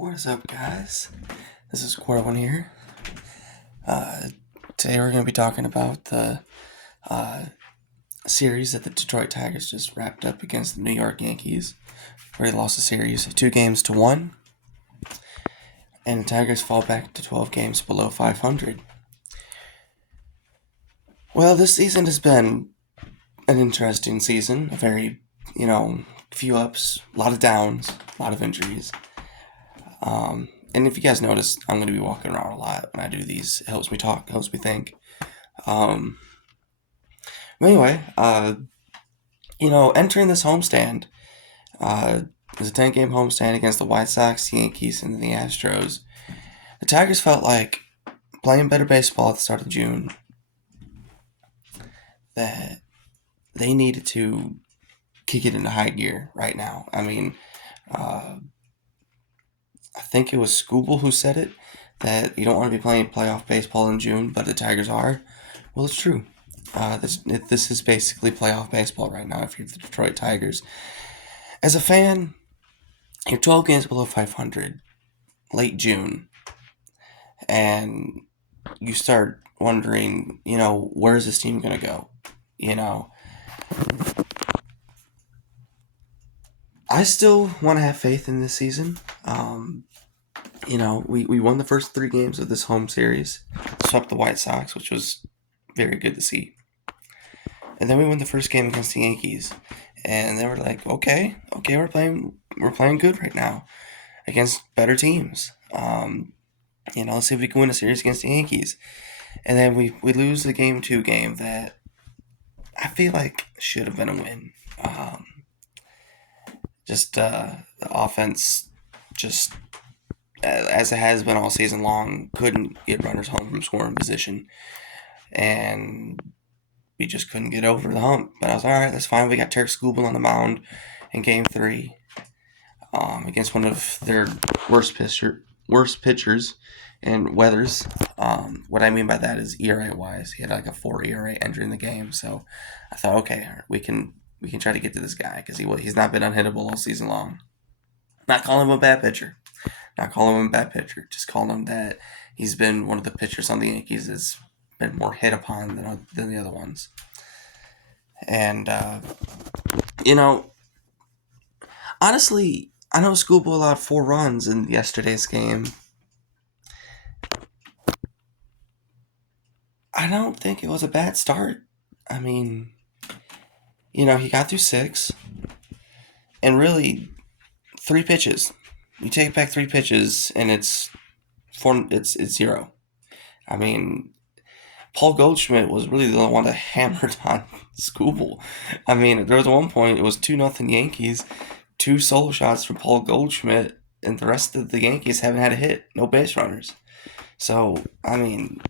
What is up, guys? This is Quarter One here. Today we're going to be talking about the series that the Detroit Tigers just wrapped up against the New York Yankees, where they lost the series 2-1, and the Tigers fall back to 12 games below 500. Well, this season has been an interesting season. A very, few ups, a lot of downs, a lot of injuries. And if you guys notice, I'm going to be walking around a lot when I do these. It helps me talk, helps me think. But anyway, entering this homestand, it was a 10-game homestand against the White Sox, the Yankees, and the Astros. The Tigers felt like playing better baseball at the start of June, that they needed to kick it into high gear right now. I mean, I think it was Scooble who said it, that you don't want to be playing playoff baseball in June, but the Tigers are. Well, it's true. This is basically playoff baseball right now if you're the Detroit Tigers. As a fan, you're 12 games below 500, late June, and you start wondering, where is this team going to go? I still want to have faith in this season. We won the first 3 games of this home series, swept the White Sox, which was very good to see. And then we won the first game against the Yankees, and they were like, okay, we're playing good right now against better teams. Let's see if we can win a series against the Yankees. And then we lose the Game 2 game that I feel like should have been a win. The offense, just as it has been all season long, couldn't get runners home from scoring position. And we just couldn't get over the hump. But I was all right, that's fine. We got Tarek Skubal on the mound in Game 3 against one of their worst pitchers and Weathers. What I mean by that is ERA-wise. He had like a 4 ERA entering the game. So I thought, okay, we can try to get to this guy because he's not been unhittable all season long. Not calling him a bad pitcher. Just calling him that he's been one of the pitchers on the Yankees that's been more hit upon than the other ones. And, honestly, I know Scooble allowed 4 runs in yesterday's game. I don't think it was a bad start. I mean, he got through 6, and really 3 pitches. You take it back 3 pitches, and it's 0. I mean, Paul Goldschmidt was really the one that hammered on Scooble. I mean, there was one point it was 2-0 Yankees, 2 solo shots from Paul Goldschmidt, and the rest of the Yankees haven't had a hit, no base runners. So I mean,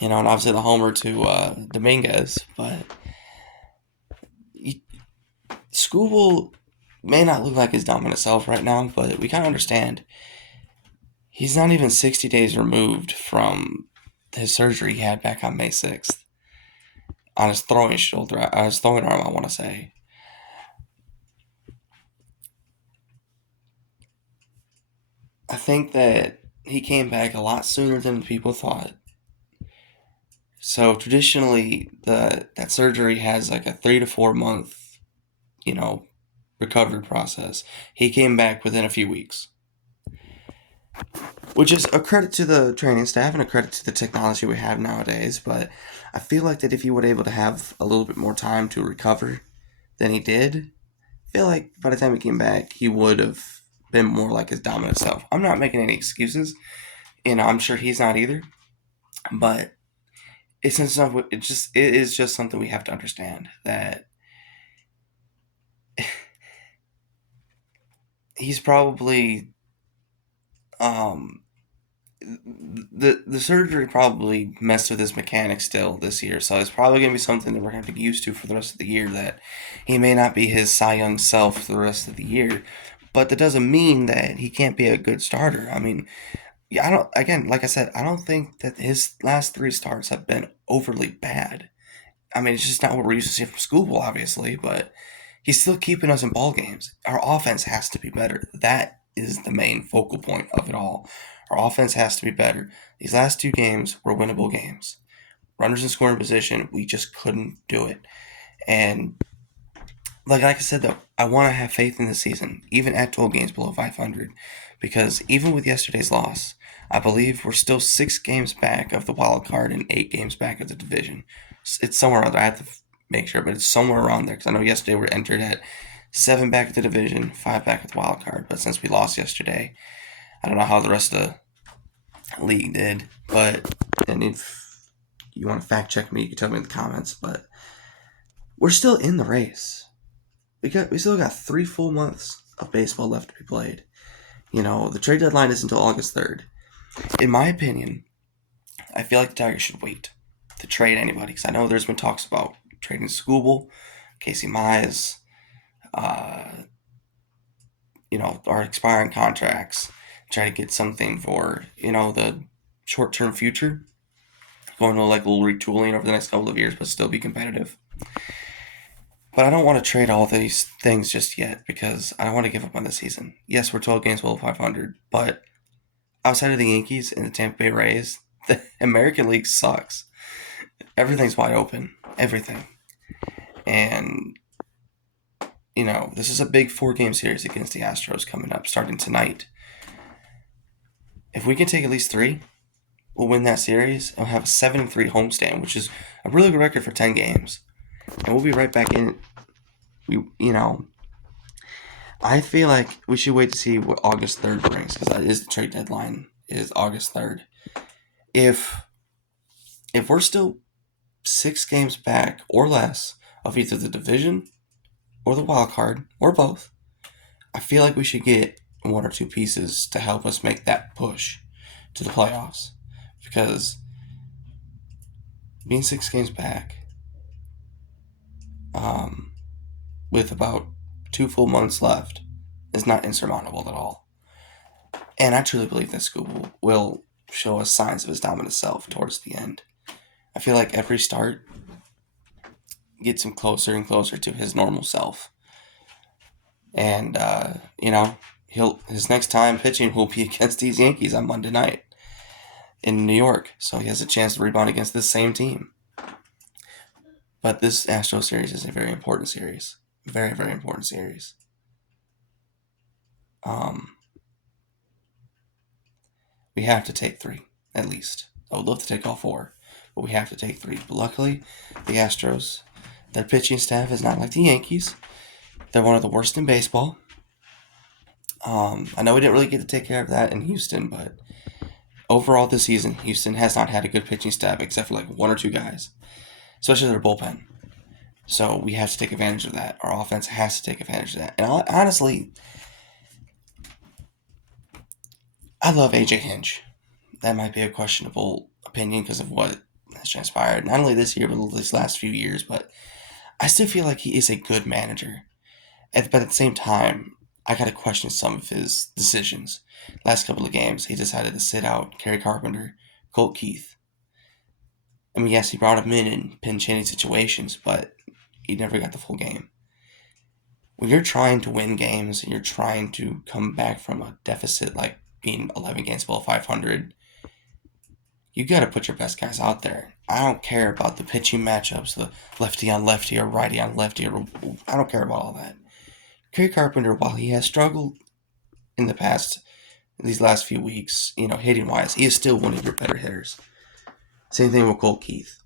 and obviously the homer to Dominguez, but Scooble may not look like his dominant self right now, but we kind of understand. He's not even 60 days removed from his surgery he had back on May 6th on his throwing arm, I want to say. I think that he came back a lot sooner than people thought. So traditionally, that surgery has like a 3 to 4 month, recovery process. He came back within a few weeks, which is a credit to the training staff and a credit to the technology we have nowadays. But I feel like that if he were able to have a little bit more time to recover than he did, I feel like by the time he came back, he would have been more like his dominant self. I'm not making any excuses. I'm sure he's not either. But it is just something we have to understand, that he's probably the surgery probably messed with his mechanics still this year, so it's probably going to be something that we're going to get used to for the rest of the year, that he may not be his Cy Young self for the rest of the year, but that doesn't mean that he can't be a good starter. I mean, like I said, I don't think that his last 3 starts have been overly bad. I mean, it's just not what we're used to seeing from Scooble, obviously, but he's still keeping us in ball games. Our offense has to be better. That is the main focal point of it all. Our offense has to be better. These last two games were winnable games. Runners in scoring position, we just couldn't do it. And like I said though, I want to have faith in the season, even at 12 games below 500, because even with yesterday's loss, I believe we're still 6 games back of the wild card and 8 games back of the division. It's somewhere around there. I have to make sure, but it's somewhere around there because I know yesterday we entered at 7 back of the division, 5 back of the wild card. But since we lost yesterday, I don't know how the rest of the league did. But and if you want to fact check me, you can tell me in the comments. But we're still in the race. We still got 3 full months of baseball left to be played. The trade deadline is until August 3rd. In my opinion, I feel like the Tigers should wait to trade anybody because I know there's been talks about trading Scooble, Casey Mize, our expiring contracts, try to get something for, the short-term future, going to like a little retooling over the next couple of years, but still be competitive. But I don't want to trade all these things just yet because I don't want to give up on the season. Yes, we're 12 games below 500, but outside of the Yankees and the Tampa Bay Rays, the American League sucks. Everything's wide open. Everything. And, this is a big 4-game series against the Astros coming up, starting tonight. If we can take at least 3, we'll win that series and we'll have a 7-3 homestand, which is a really good record for 10 games. And we'll be right back in. I feel like we should wait to see what August 3rd brings because that is the trade deadline, is August 3rd. If we're still 6 games back or less of either the division or the wild card or both, I feel like we should get 1 or 2 pieces to help us make that push to the playoffs because being 6 games back, with about 2 full months left, is not insurmountable at all. And I truly believe that Scooble will show us signs of his dominant self towards the end. I feel like every start gets him closer and closer to his normal self. And, his next time pitching will be against these Yankees on Monday night in New York. So he has a chance to rebound against this same team. But this Astro series is a very important series. Very, very important series. We have to take 3, at least. I would love to take all 4, but we have to take 3. But luckily, the Astros, their pitching staff is not like the Yankees. They're one of the worst in baseball. I know we didn't really get to take care of that in Houston, but overall this season, Houston has not had a good pitching staff except for like 1 or 2 guys, especially their bullpen. So we have to take advantage of that. Our offense has to take advantage of that. And honestly, I love AJ Hinch. That might be a questionable opinion because of what has transpired, not only this year, but these last few years. But I still feel like he is a good manager. But at the same time, I got to question some of his decisions. Last couple of games, he decided to sit out Kerry Carpenter, Colt Keith. I mean, yes, he brought him in pinch-hitting situations, but he never got the full game. When you're trying to win games and you're trying to come back from a deficit like being 11 games below 500, you got to put your best guys out there. I don't care about the pitching matchups, the lefty on lefty or righty on lefty. I don't care about all that. Kerry Carpenter, while he has struggled in the past, these last few weeks, hitting wise, he is still one of your better hitters. Same thing with Colt Keith.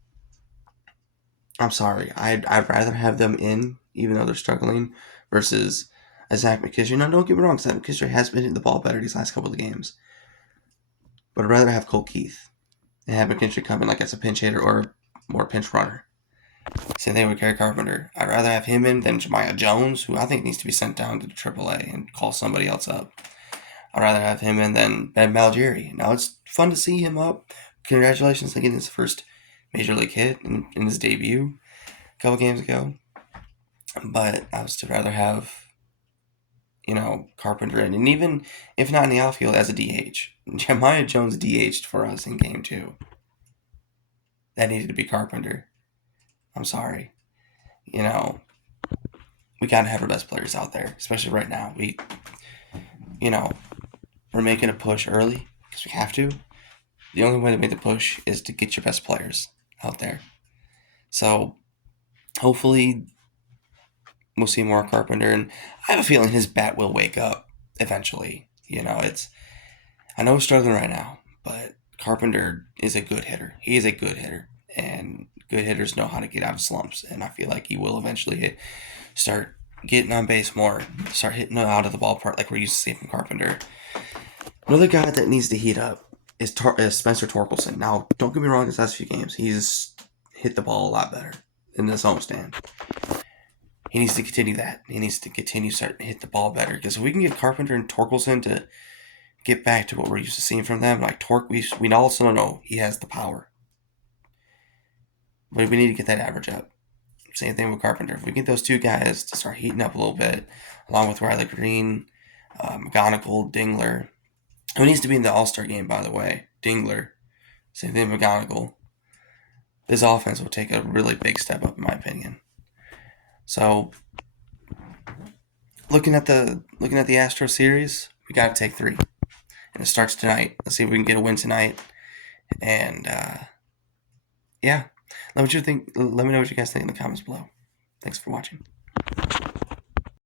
I'm sorry, I'd rather have them in, even though they're struggling, versus a Zach McKinstry. Now, don't get me wrong, Zach McKinstry has been hitting the ball better these last couple of games. But I'd rather have Colt Keith and have McKinstry come in like as a pinch hitter or more pinch runner. Same thing with Kerry Carpenter. I'd rather have him in than Jemiah Jones, who I think needs to be sent down to the AAA and call somebody else up. I'd rather have him in than Ben Malgeri. Now, it's fun to see him up. Congratulations on getting his first major league hit in his debut a couple games ago. But I would still rather have, Carpenter in. And even if not in the outfield, as a DH. Jemiah Jones DH'd for us in game 2. That needed to be Carpenter. I'm sorry. We got to have our best players out there, especially right now. you know, we're making a push early because we have to. The only way to make the push is to get your best players out there. So hopefully we'll see more Carpenter, and I have a feeling his bat will wake up eventually. I know he's struggling right now, but Carpenter is a good hitter. He is a good hitter, and good hitters know how to get out of slumps. And I feel like he will eventually start getting on base more, start hitting out of the ballpark like we're used to seeing from Carpenter. Another guy that needs to heat up is Spencer Torkelson. Now, don't get me wrong, his last few games, he's hit the ball a lot better in this homestand. He needs to continue that. He needs to continue starting to hit the ball better. Because if we can get Carpenter and Torkelson to get back to what we're used to seeing from them, like Torque, we also know he has the power. But we need to get that average up. Same thing with Carpenter. If we get those two guys to start heating up a little bit, along with Riley Green, McGonigal, Dingler, who needs to be in the All-Star game, by the way, Dingler, same thing with McGonigal, this offense will take a really big step up, in my opinion. So, looking at the Astro series, we got to take 3, and it starts tonight. Let's see if we can get a win tonight. And yeah, let me know what you guys think in the comments below. Thanks for watching.